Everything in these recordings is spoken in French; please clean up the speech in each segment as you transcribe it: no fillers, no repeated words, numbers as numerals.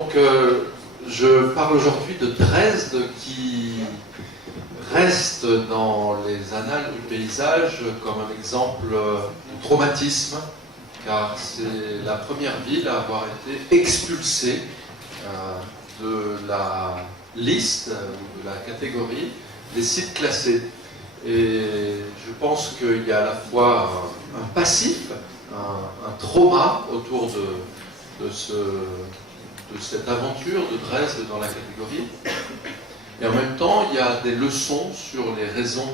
Donc, je parle aujourd'hui de Dresde qui reste dans les annales du paysage comme un exemple de traumatisme, car c'est la première ville à avoir été expulsée de la liste ou de la catégorie des sites classés. Et je pense qu'il y a à la fois un passif, un trauma autour de cette aventure de Dresde dans la catégorie. Et en même temps, il y a des leçons sur les raisons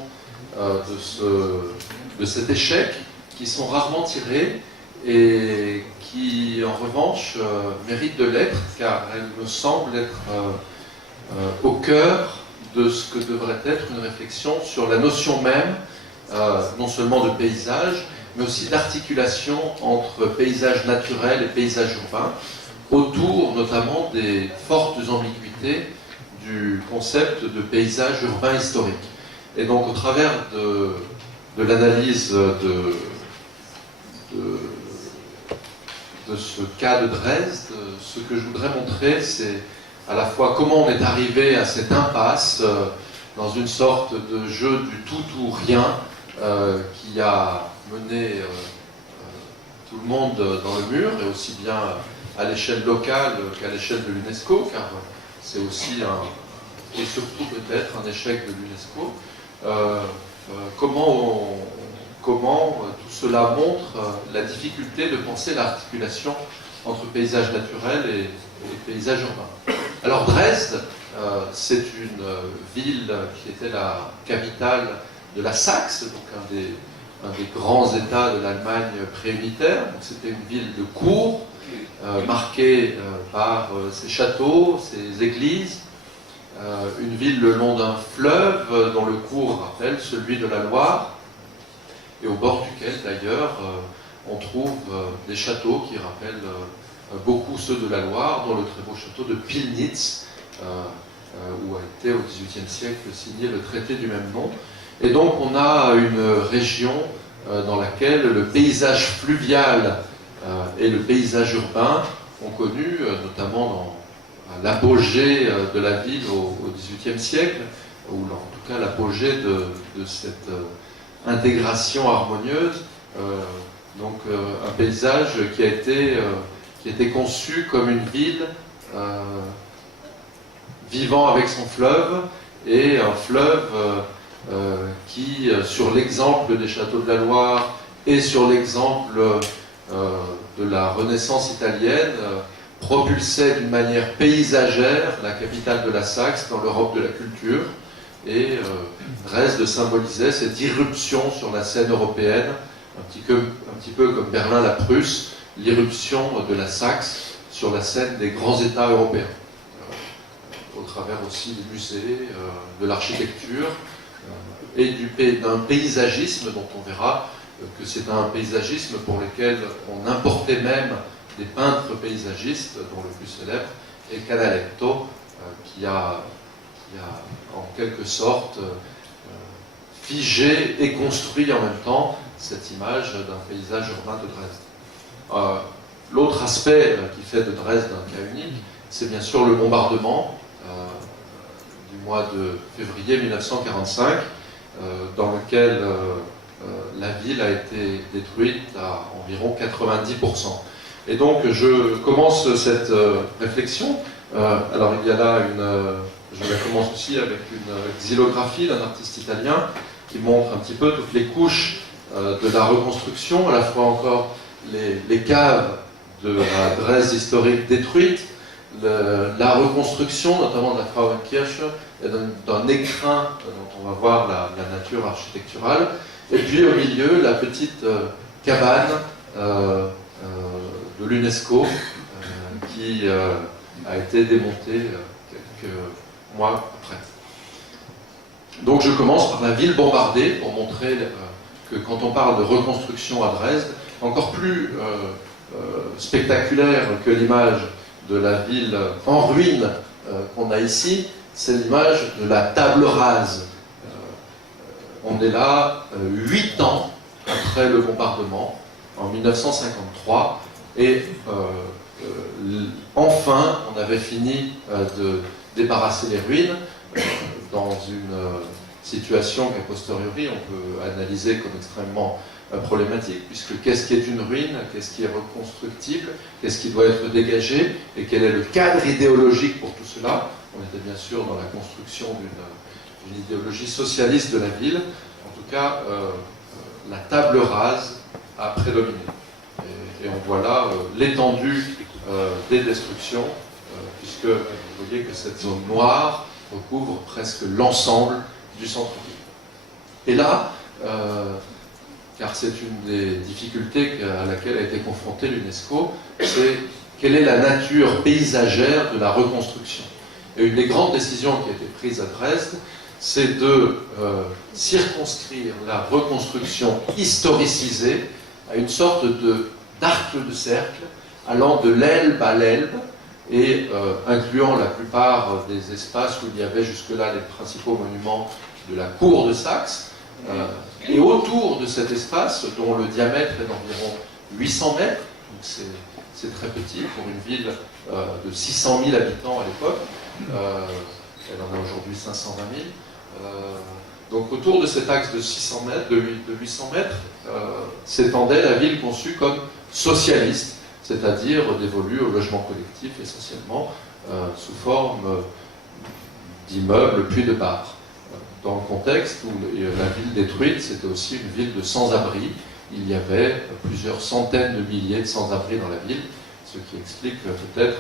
de cet échec qui sont rarement tirées et qui, en revanche, méritent de l'être, car elles me semblent être au cœur de ce que devrait être une réflexion sur la notion même, non seulement de paysage, mais aussi d'articulation entre paysage naturel et paysage urbain, autour notamment des fortes ambiguïtés du concept de paysage urbain historique. Et donc au travers de l'analyse de ce cas de Dresde, ce que je voudrais montrer, c'est à la fois comment on est arrivé à cette impasse dans une sorte de jeu du tout ou rien qui a mené tout le monde dans le mur, et aussi bien à l'échelle locale qu'à l'échelle de l'UNESCO, car c'est aussi et surtout peut-être un échec de l'UNESCO. Comment tout cela montre la difficulté de penser l'articulation entre paysage naturel et paysage urbain. Alors Dresde, c'est une ville qui était la capitale de la Saxe, donc un des grands États de l'Allemagne préunitaire. C'était une ville de cour, marquée par ses châteaux, ses églises, une ville le long d'un fleuve dont le cours rappelle celui de la Loire, et au bord duquel d'ailleurs on trouve des châteaux qui rappellent beaucoup ceux de la Loire, dont le très beau château de Pillnitz, où a été au XVIIIe siècle signé le traité du même nom. Et donc on a une région dans laquelle le paysage fluvial et le paysage urbain ont connu, notamment dans l'apogée de la ville au XVIIIe siècle, ou en tout cas l'apogée de cette intégration harmonieuse, donc un paysage qui a été conçu comme une ville vivant avec son fleuve, et un fleuve qui, sur l'exemple des châteaux de la Loire et sur l'exemple de la Renaissance italienne, propulsait d'une manière paysagère la capitale de la Saxe dans l'Europe de la culture, et Dresde symbolisait cette irruption sur la scène européenne, un petit peu comme Berlin la Prusse, l'irruption de la Saxe sur la scène des grands États européens, au travers aussi des musées, de l'architecture, et d'un paysagisme dont on verra que c'est un paysagisme pour lequel on importait même des peintres paysagistes, dont le plus célèbre est Canaletto, qui a en quelque sorte figé et construit en même temps cette image d'un paysage urbain de Dresde. L'autre aspect qui fait de Dresde un cas unique, c'est bien sûr le bombardement du mois de février 1945, dans lequel la ville a été détruite à environ 90%. Et donc je commence cette réflexion. Alors il y a là je la commence aussi avec une xylographie d'un artiste italien qui montre un petit peu toutes les couches de la reconstruction, à la fois encore les caves de la Dresde historique détruite, la reconstruction notamment de la Frauenkirche, d'un écrin dont on va voir la nature architecturale, et puis au milieu la petite cabane de l'UNESCO qui a été démontée quelques mois après. Donc je commence par la ville bombardée pour montrer que quand on parle de reconstruction à Dresde, encore plus spectaculaire que l'image de la ville en ruine qu'on a ici, c'est l'image de la table rase. On est là 8 ans après le bombardement, en 1953, et enfin, on avait fini de débarrasser les ruines dans une situation qu'a posteriori on peut analyser comme extrêmement problématique, puisque qu'est-ce qui est une ruine, qu'est-ce qui est reconstructible, qu'est-ce qui doit être dégagé, et quel est le cadre idéologique pour tout cela. On était bien sûr dans la construction d'une idéologie socialiste de la ville. En tout cas, la table rase a prédominé. Et on voit là l'étendue des destructions, puisque vous voyez que cette zone noire recouvre presque l'ensemble du centre-ville. Et là, car c'est une des difficultés à laquelle a été confrontée l'UNESCO, c'est quelle est la nature paysagère de la reconstruction. Et une des grandes décisions qui a été prise à Dresde, c'est de circonscrire la reconstruction historicisée à une sorte d'arc de cercle allant de l'Elbe à l'Elbe et incluant la plupart des espaces où il y avait jusque-là les principaux monuments de la cour de Saxe. Et autour de cet espace, dont le diamètre est d'environ 800 mètres, donc c'est très petit pour une ville de 600 000 habitants à l'époque, elle en a aujourd'hui 520 000. Donc autour de cet axe de 600 mètres, de 800 mètres, s'étendait la ville conçue comme socialiste, c'est-à-dire dévolue au logement collectif essentiellement, sous forme d'immeubles puis de bars. Dans le contexte où la ville détruite, c'était aussi une ville de sans-abri. Il y avait plusieurs centaines de milliers de sans-abri dans la ville, ce qui explique peut-être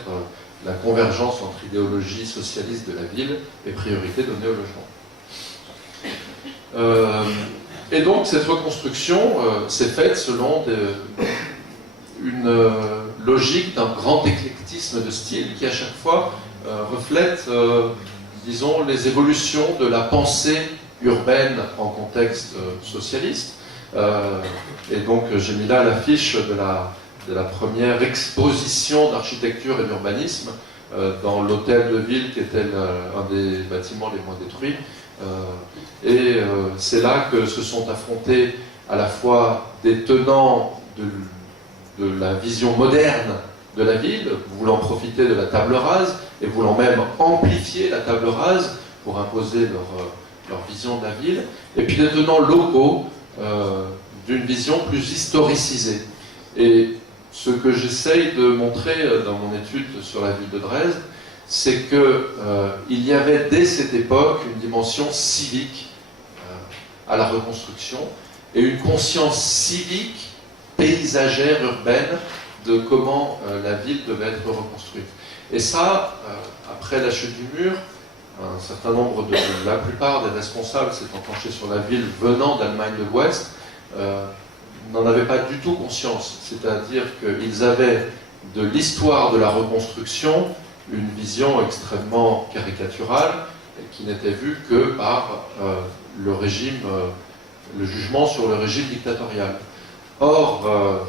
la convergence entre idéologie socialiste de la ville et priorité donnée au logement. Et donc cette reconstruction s'est faite selon une logique d'un grand éclectisme de style qui à chaque fois reflète disons, les évolutions de la pensée urbaine en contexte socialiste. Et donc, j'ai mis là l'affiche de la première exposition d'architecture et d'urbanisme dans l'hôtel de ville, qui était un des bâtiments les moins détruits. C'est là que se sont affrontés à la fois des tenants de la vision moderne de la ville, voulant profiter de la table rase, et voulant même amplifier la table rase pour imposer leur vision de la ville, et puis des tenants locaux d'une vision plus historicisée. Et ce que j'essaye de montrer dans mon étude sur la ville de Dresde, c'est qu'il y avait dès cette époque une dimension civique à la reconstruction, et une conscience civique, paysagère, urbaine, de comment la ville devait être reconstruite. Et ça, après la chute du mur, un certain nombre la plupart des responsables s'étant penchés sur la ville venant d'Allemagne de l'Ouest, n'en avaient pas du tout conscience. C'est-à-dire qu'ils avaient de l'histoire de la reconstruction une vision extrêmement caricaturale qui n'était vue que par le jugement sur le régime dictatorial. Or,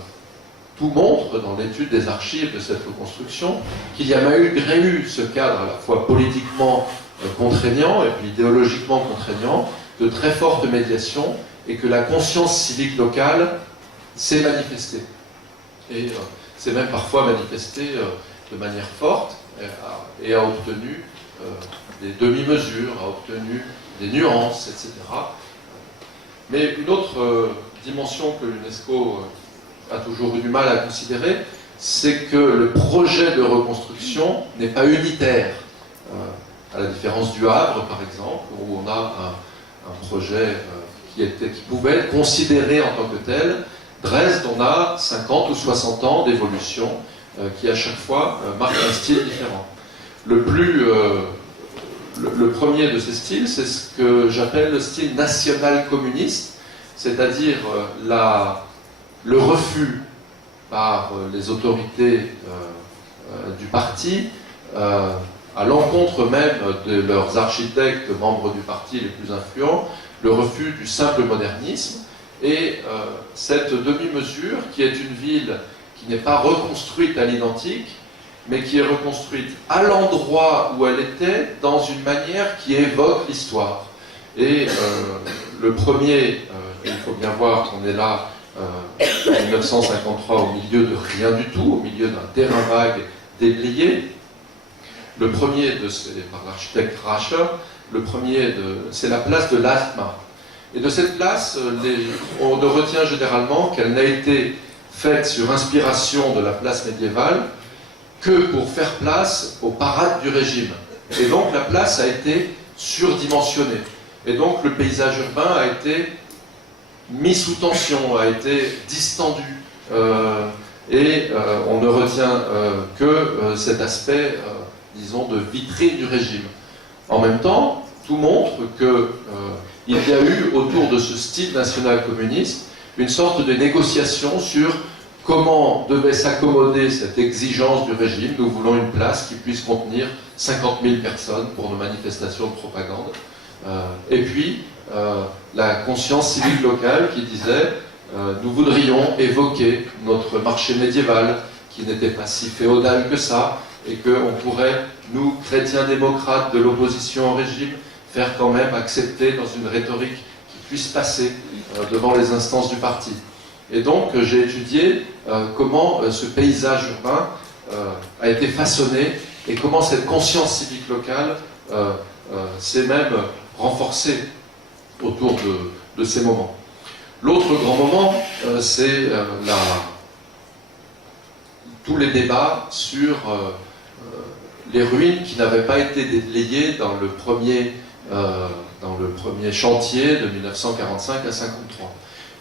tout montre, dans l'étude des archives de cette reconstruction, qu'il y a malgré eu ce cadre à la fois politiquement contraignant et puis idéologiquement contraignant, de très forte médiation, et que la conscience civique locale s'est manifestée. Et s'est même parfois manifestée de manière forte, et a obtenu des demi-mesures, a obtenu des nuances, etc. Mais une autre dimension que l'UNESCO a toujours eu du mal à considérer, c'est que le projet de reconstruction n'est pas unitaire. À la différence du Havre, par exemple, où on a un projet qui pouvait être considéré en tant que tel. Dresde, on a 50 ou 60 ans d'évolution qui, à chaque fois, marquent un style différent. Le premier de ces styles, c'est ce que j'appelle le style national-communiste, c'est-à-dire le refus par les autorités du parti, à l'encontre même de leurs architectes, membres du parti les plus influents, le refus du simple modernisme, et cette demi-mesure qui est une ville qui n'est pas reconstruite à l'identique, mais qui est reconstruite à l'endroit où elle était, dans une manière qui évoque l'histoire. Et le premier, il faut bien voir qu'on est là en 1953 au milieu de rien du tout, au milieu d'un terrain vague déblayé. Le premier, par l'architecte Rascher, c'est la place de l'Altmarkt. Et de cette place, on ne retient généralement qu'elle n'a été faite sur inspiration de la place médiévale que pour faire place aux parades du régime. Et donc la place a été surdimensionnée. Et donc le paysage urbain a été mis sous tension, a été distendu. On ne retient que cet aspect, disons, de vitrine du régime. En même temps, tout montre qu'il y a eu autour de ce style national-communiste une sorte de négociation sur comment devait s'accommoder cette exigence du régime. Nous voulons une place qui puisse contenir 50 000 personnes pour nos manifestations de propagande. Et puis, la conscience civique locale qui disait nous voudrions évoquer notre marché médiéval, qui n'était pas si féodal que ça, et qu'on pourrait, nous, chrétiens démocrates de l'opposition au régime, faire quand même accepter dans une rhétorique qui puisse passer devant les instances du parti. Et donc, j'ai étudié comment ce paysage urbain a été façonné et comment cette conscience civique locale s'est même renforcée autour de ces moments. L'autre grand moment, c'est tous les débats sur les ruines qui n'avaient pas été déblayées dans le premier chantier de 1945 à 1953.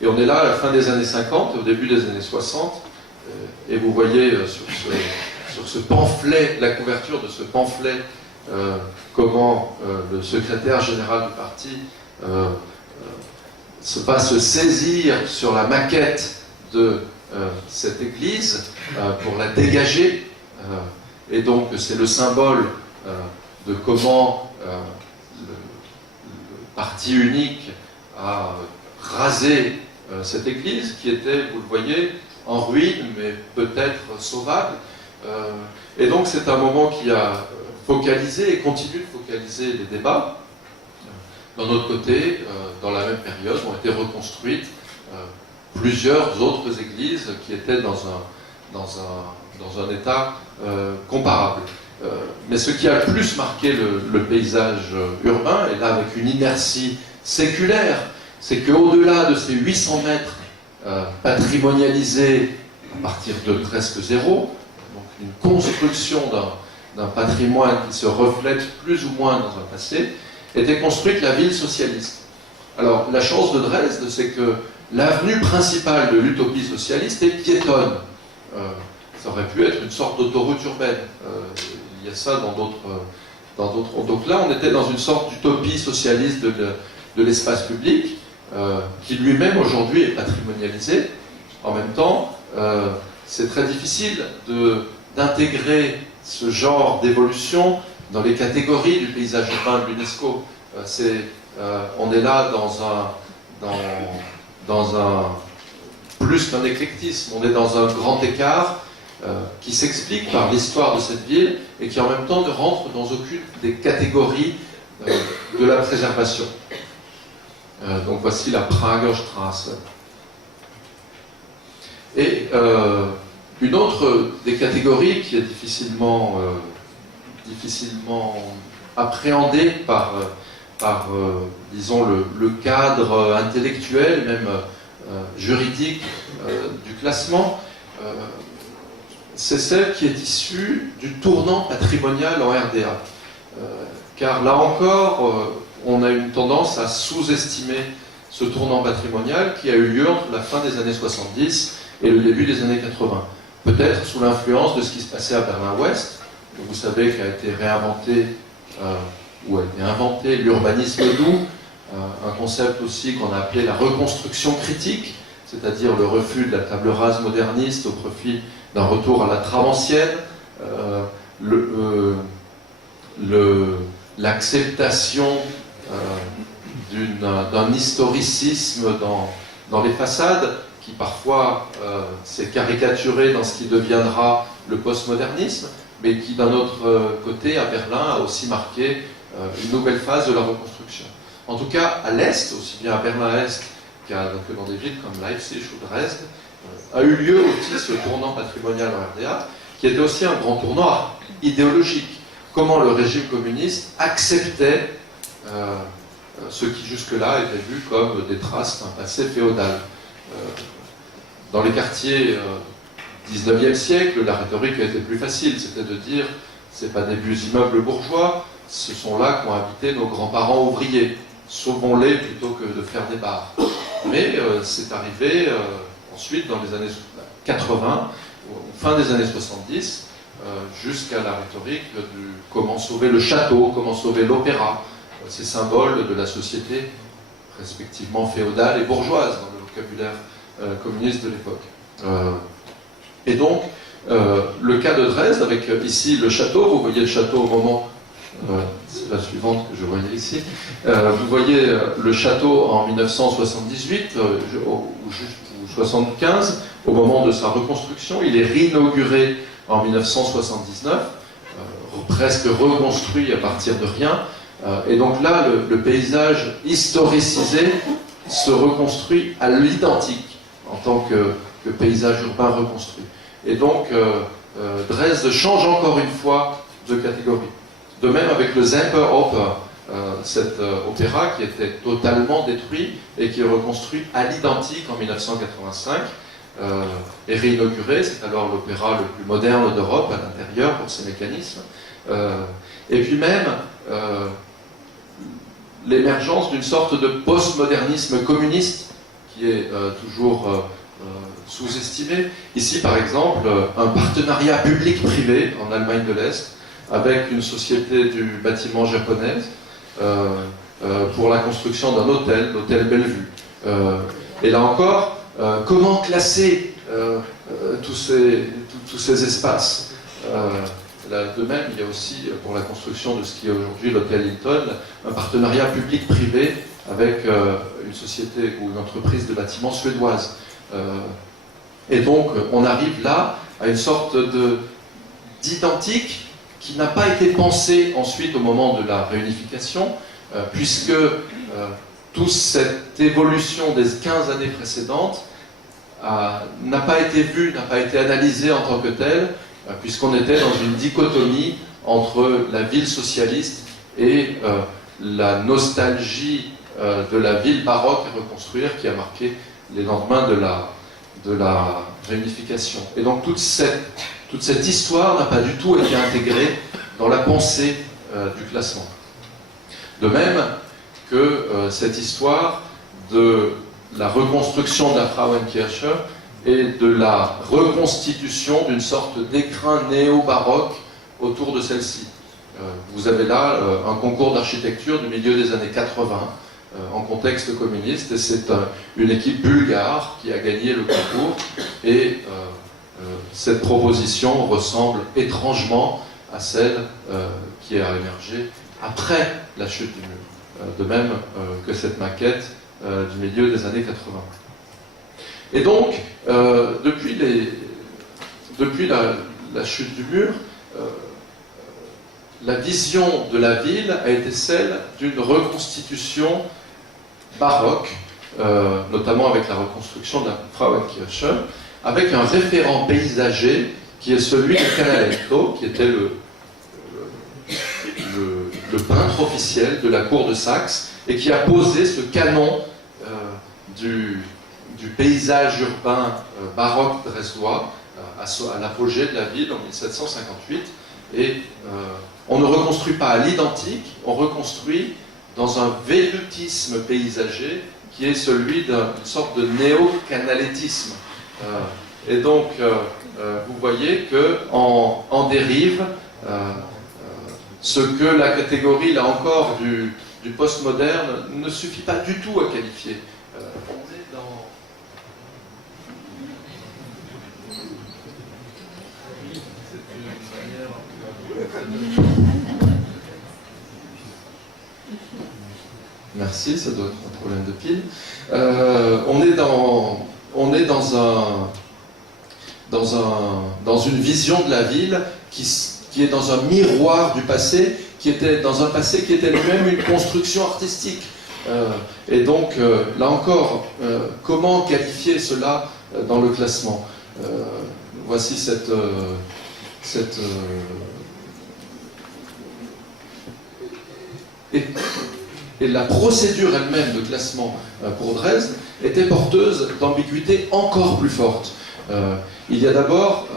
Et on est là à la fin des années 50 et au début des années 60, et vous voyez sur ce pamphlet, la couverture de ce pamphlet, comment le secrétaire général du parti va se saisir sur la maquette de cette église pour la dégager. Et donc c'est le symbole de comment le parti unique a rasé cette église qui était, vous le voyez, en ruine, mais peut-être sauvable. Et donc c'est un moment qui a focalisé et continue de focaliser les débats. D'un autre côté, dans la même période, ont été reconstruites plusieurs autres églises qui étaient dans un état comparable. Mais ce qui a le plus marqué le paysage urbain, et là avec une inertie séculaire, c'est qu'au-delà de ces 800 mètres patrimonialisés à partir de presque zéro, donc une construction d'un patrimoine qui se reflète plus ou moins dans un passé, était construite la ville socialiste. Alors la chance de Dresde, c'est que l'avenue principale de l'utopie socialiste est piétonne. Ça aurait pu être une sorte d'autoroute urbaine. Il y a ça dans d'autres. Donc là, on était dans une sorte d'utopie socialiste de l'espace public, qui lui-même aujourd'hui est patrimonialisé. En même temps, c'est très difficile d'intégrer ce genre d'évolution dans les catégories du paysage urbain de l'UNESCO. On est là dans un plus qu'un éclectisme, on est dans un grand écart qui s'explique par l'histoire de cette ville et qui en même temps ne rentre dans aucune des catégories de la préservation. Donc voici la Pragerstraße. Et une autre des catégories qui est difficilement appréhendée par disons, le cadre intellectuel, même juridique du classement, c'est celle qui est issue du tournant patrimonial en RDA. Car là encore, on a une tendance à sous-estimer ce tournant patrimonial qui a eu lieu entre la fin des années 70 et le début des années 80. Peut-être sous l'influence de ce qui se passait à Berlin-Ouest, où vous savez qu'a été réinventé, ou a été inventé l'urbanisme doux, un concept aussi qu'on a appelé la reconstruction critique, c'est-à-dire le refus de la table rase moderniste au profit d'un retour à la trame ancienne, l'acceptation d'un historicisme dans les façades, qui parfois s'est caricaturé dans ce qui deviendra le postmodernisme, mais qui d'un autre côté, à Berlin, a aussi marqué une nouvelle phase de la reconstruction. En tout cas, à l'Est, aussi bien à Berlin-Est que dans des villes comme Leipzig ou Dresde, a eu lieu aussi ce tournant patrimonial en RDA, qui était aussi un grand tournant idéologique. Comment le régime communiste acceptait ce qui jusque-là était vu comme des traces d'un passé féodal. Dans les quartiers 19e siècle, la rhétorique a été plus facile, c'était de dire c'est pas des vieux immeubles bourgeois, ce sont là qu'ont habité nos grands-parents ouvriers, sauvons-les plutôt que de faire des bars. Mais c'est arrivé ensuite dans les années 80, fin des années 70, jusqu'à la rhétorique du comment sauver le château, comment sauver l'opéra, ces symboles de la société respectivement féodale et bourgeoise dans le vocabulaire communiste de l'époque. Et donc, le cas de Dresde, avec ici le château, vous voyez le château au moment, c'est la suivante que je voyais ici, vous voyez le château en 1978 ou 75, au moment de sa reconstruction, il est réinauguré en 1979, presque reconstruit à partir de rien, et donc là, le paysage historicisé se reconstruit à l'identique en tant que paysage urbain reconstruit. Et donc, Dresde change encore une fois de catégorie. De même avec le Semperoper, cet opéra qui était totalement détruit et qui est reconstruit à l'identique en 1985 et réinauguré. C'est alors l'opéra le plus moderne d'Europe à l'intérieur pour ses mécanismes. Et puis même l'émergence d'une sorte de postmodernisme communiste qui est toujours sous-estimé. Ici, par exemple, un partenariat public-privé en Allemagne de l'Est avec une société du bâtiment japonaise pour la construction d'un hôtel, l'hôtel Bellevue. Et là encore, comment classer tous ces espaces de même, il y a aussi, pour la construction de ce qui est aujourd'hui l'hôtel Hilton, un partenariat public-privé avec une société ou une entreprise de bâtiments suédoise. Et donc, on arrive là à une sorte d'identique qui n'a pas été pensée ensuite au moment de la réunification, puisque toute cette évolution des 15 années précédentes n'a pas été vue, n'a pas été analysée en tant que telle, puisqu'on était dans une dichotomie entre la ville socialiste et la nostalgie de la ville baroque à reconstruire qui a marqué les lendemains de la réunification. Et donc toute cette histoire n'a pas du tout été intégrée dans la pensée du classement. De même que cette histoire de la reconstruction de la Frauenkirche et de la reconstitution d'une sorte d'écrin néo-baroque autour de celle-ci. Vous avez là un concours d'architecture du milieu des années 80 en contexte communiste, et c'est une équipe bulgare qui a gagné le concours, et cette proposition ressemble étrangement à celle qui a émergé après la chute du mur, de même que cette maquette du milieu des années 80. Et donc, depuis la chute du mur, la vision de la ville a été celle d'une reconstitution baroque, notamment avec la reconstruction de la Frauenkirche, avec un référent paysager qui est celui de Canaletto, qui était le peintre officiel de la cour de Saxe, et qui a posé ce canon du paysage urbain baroque dresdois à l'apogée de la ville en 1758. Et on ne reconstruit pas à l'identique, on reconstruit dans un vélutisme paysager qui est celui d'une sorte de néo-canalettisme. Et donc, vous voyez qu'en dérive ce que la catégorie, là encore, du postmoderne ne suffit pas du tout à qualifier. On est dans... Merci, ça doit être un problème de pile. On est dans une vision de la ville qui est dans un miroir du passé, qui était dans un passé qui était lui-même une construction artistique. Et donc, là encore, comment qualifier cela dans le classement. Voici et la procédure elle-même de classement pour Dresde était porteuse d'ambiguïté encore plus forte. Il y a d'abord,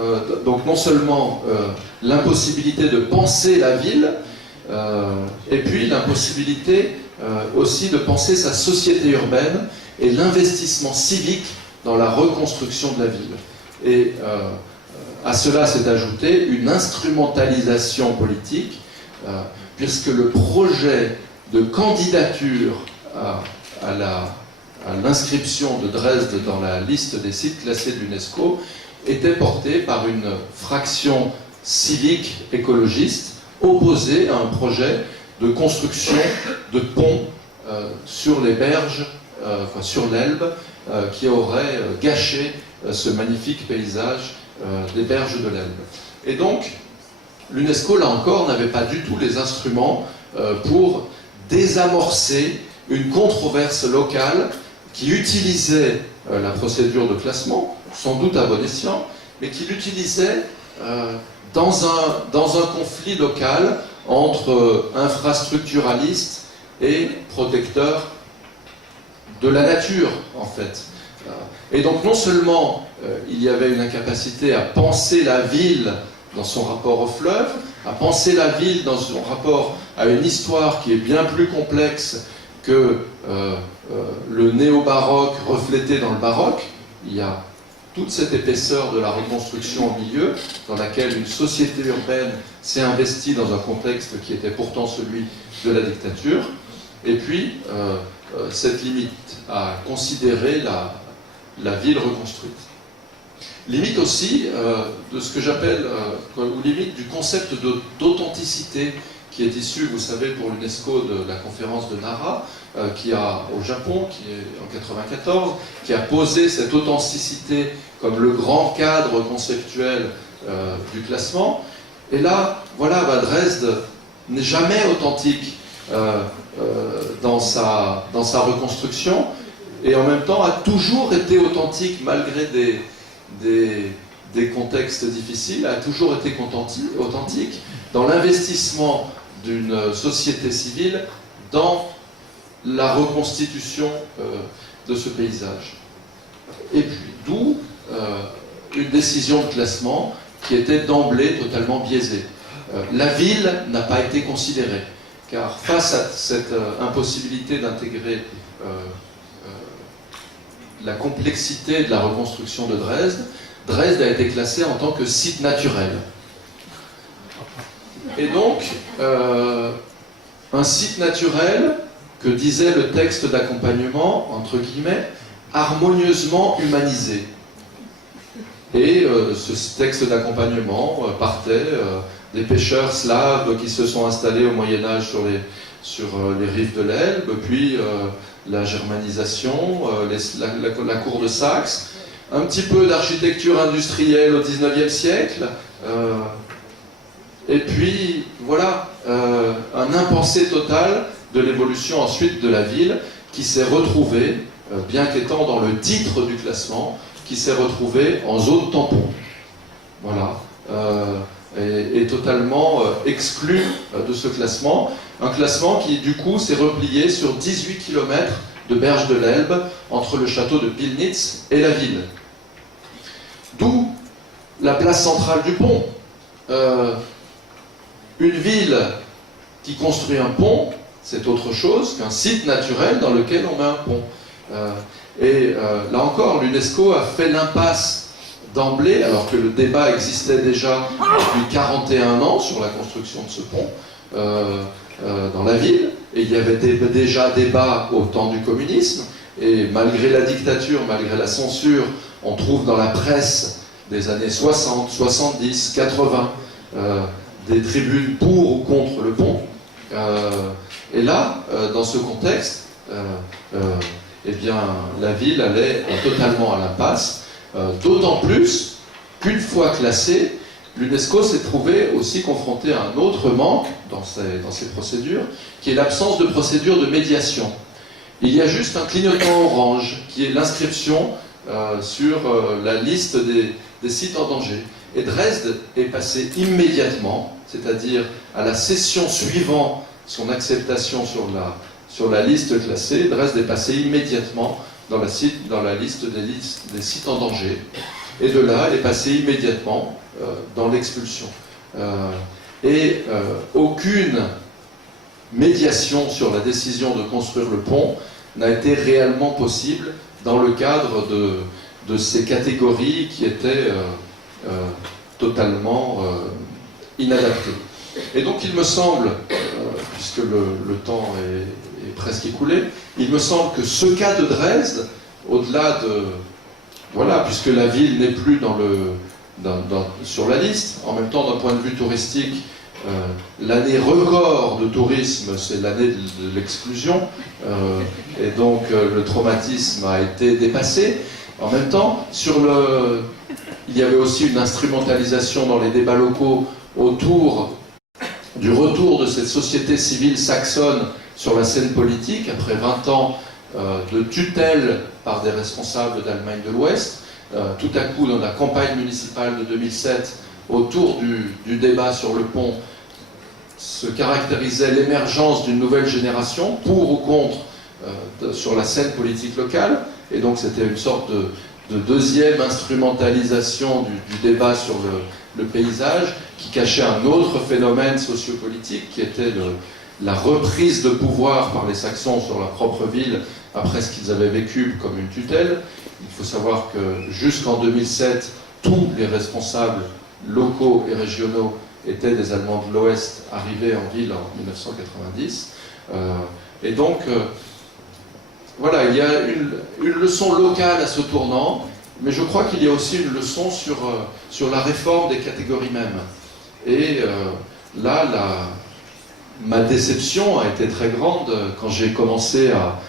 donc non seulement l'impossibilité de penser la ville, et puis l'impossibilité aussi de penser sa société urbaine et l'investissement civique dans la reconstruction de la ville. Et à cela s'est ajoutée une instrumentalisation politique, puisque le projet de candidature à l'inscription de Dresde dans la liste des sites classés de l'UNESCO était porté par une fraction civique écologiste opposée à un projet de construction de ponts sur les berges, sur l'Elbe, qui aurait gâché ce magnifique paysage des berges de l'Elbe. Et donc, l'UNESCO, là encore, n'avait pas du tout les instruments pour désamorcer une controverse locale qui utilisait la procédure de classement, sans doute à bon escient, mais qui l'utilisait dans un conflit local entre infrastructuralistes et protecteurs de la nature, en fait. Et donc non seulement il y avait une incapacité à penser la ville dans son rapport au fleuve, à penser la ville dans son rapport à une histoire qui est bien plus complexe que le néo-baroque reflété dans le baroque. Il y a toute cette épaisseur de la reconstruction au milieu, dans laquelle une société urbaine s'est investie dans un contexte qui était pourtant celui de la dictature, et puis cette limite à considérer la ville reconstruite. Limite aussi de ce que j'appelle, ou limite du concept d'authenticité qui est issu, vous savez, pour l'UNESCO de la conférence de Nara, au Japon, qui est en 1994, qui a posé cette authenticité comme le grand cadre conceptuel du classement. Et là, voilà, Dresde n'est jamais authentique dans sa reconstruction, et en même temps a toujours été authentique malgré des contextes difficiles, a toujours été authentique dans l'investissement d'une société civile dans la reconstitution de ce paysage. Et puis, d'où une décision de classement qui était d'emblée totalement biaisée. La ville n'a pas été considérée, car face à cette impossibilité d'intégrer la complexité de la reconstruction de Dresde, Dresde a été classée en tant que site naturel. Et donc, un site naturel que disait le texte d'accompagnement, entre guillemets, harmonieusement humanisé. Et ce texte d'accompagnement partait des pêcheurs slaves qui se sont installés au Moyen-Âge sur les rives de l'Elbe, puis la germanisation, la cour de Saxe, un petit peu d'architecture industrielle au XIXe siècle, et puis voilà, un impensé total de l'évolution ensuite de la ville qui s'est retrouvée, bien qu'étant dans le titre du classement, qui s'est retrouvée en zone tampon. Voilà. Et totalement exclu de ce classement. Un classement qui, du coup, s'est replié sur 18 km de berge de l'Elbe entre le château de Pillnitz et la ville. D'où la place centrale du pont. Une ville qui construit un pont, c'est autre chose qu'un site naturel dans lequel on met un pont. Là encore, l'UNESCO a fait l'impasse d'emblée, alors que le débat existait déjà depuis 41 ans sur la construction de ce pont dans la ville, et il y avait déjà débat au temps du communisme, et malgré la dictature, malgré la censure, on trouve dans la presse des années 60, 70, 80 des tribunes pour ou contre le pont. Et là, dans ce contexte, eh bien, la ville allait totalement à l'impasse, d'autant plus qu'une fois classée, l'UNESCO s'est trouvé aussi confronté à un autre manque dans ces procédures, qui est l'absence de procédure de médiation. Il y a juste un clignotant orange, qui est l'inscription sur la liste des sites en danger. Et Dresde est passé immédiatement, c'est-à-dire à la session suivant son acceptation sur la liste classée, Dresde est passé immédiatement dans la liste des sites en danger. Et de là, elle est passée immédiatement dans l'expulsion. Aucune médiation sur la décision de construire le pont n'a été réellement possible dans le cadre de ces catégories qui étaient totalement inadaptées. Et donc il me semble, puisque le temps est presque écoulé, il me semble que ce cas de Dresde, au-delà de... Voilà, puisque la ville n'est plus sur la liste, en même temps d'un point de vue touristique, l'année record de tourisme, c'est l'année de l'exclusion, et donc le traumatisme a été dépassé. En même temps, il y avait aussi une instrumentalisation dans les débats locaux autour du retour de cette société civile saxonne sur la scène politique, après 20 ans de tutelle par des responsables d'Allemagne de l'Ouest. Tout à coup, dans la campagne municipale de 2007, autour du débat sur le pont, se caractérisait l'émergence d'une nouvelle génération, pour ou contre, sur la scène politique locale. Et donc c'était une sorte de deuxième instrumentalisation du débat sur le paysage, qui cachait un autre phénomène sociopolitique, qui était la reprise de pouvoir par les Saxons sur leur propre ville, après ce qu'ils avaient vécu comme une tutelle. Il faut savoir que jusqu'en 2007, tous les responsables locaux et régionaux étaient des Allemands de l'Ouest arrivés en ville en 1990. Et donc, voilà, il y a une leçon locale à ce tournant, mais je crois qu'il y a aussi une leçon sur la réforme des catégories mêmes. Et là, ma déception a été très grande quand j'ai commencé à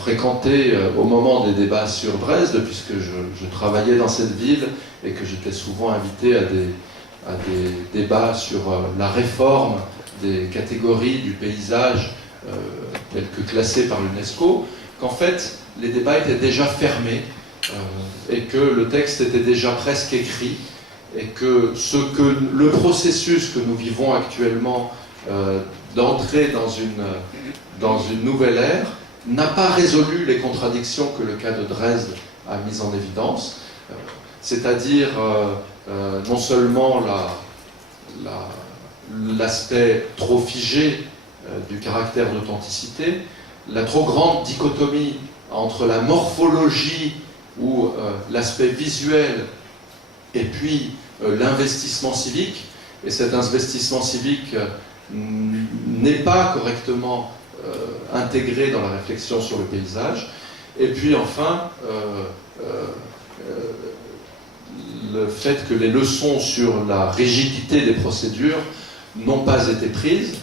fréquenter au moment des débats sur Dresde, puisque je travaillais dans cette ville et que j'étais souvent invité à des débats sur la réforme des catégories du paysage telles que classées par l'UNESCO, qu'en fait les débats étaient déjà fermés et que le texte était déjà presque écrit, et que le processus que nous vivons actuellement d'entrer dans une nouvelle ère n'a pas résolu les contradictions que le cas de Dresde a mises en évidence, c'est-à-dire non seulement l'aspect trop figé du caractère d'authenticité, la trop grande dichotomie entre la morphologie ou l'aspect visuel et puis l'investissement civique, et cet investissement civique n'est pas correctement intégré dans la réflexion sur le paysage. Et puis enfin, le fait que les leçons sur la rigidité des procédures n'ont pas été prises,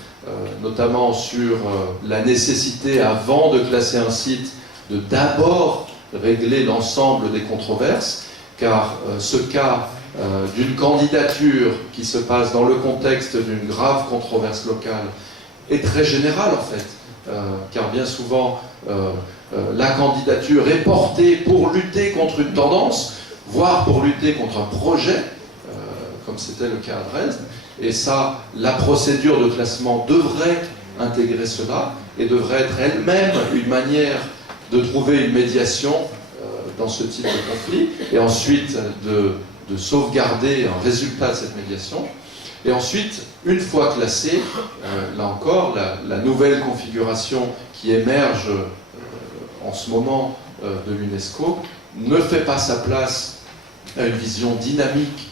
notamment sur la nécessité, avant de classer un site, de d'abord régler l'ensemble des controverses, car ce cas d'une candidature qui se passe dans le contexte d'une grave controverse locale est très général en fait, car bien souvent la candidature est portée pour lutter contre une tendance, voire pour lutter contre un projet, comme c'était le cas à Dresde, et ça, la procédure de classement devrait intégrer cela, et devrait être elle-même une manière de trouver une médiation dans ce type de conflit, et ensuite de sauvegarder un résultat de cette médiation. Et ensuite, une fois classée, là encore, la nouvelle configuration qui émerge en ce moment de l'UNESCO ne fait pas sa place à une vision dynamique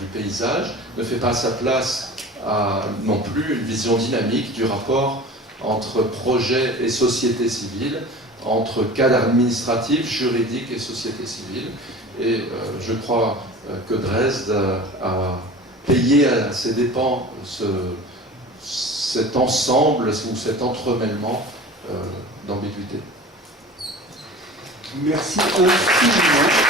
du paysage, ne fait pas sa place à non plus une vision dynamique du rapport entre projet et société civile, entre cadre administratif, juridique et société civile. Et je crois que Dresde a payé à ses dépens cet ensemble ou cet entremêlement d'ambiguïté. Merci infiniment.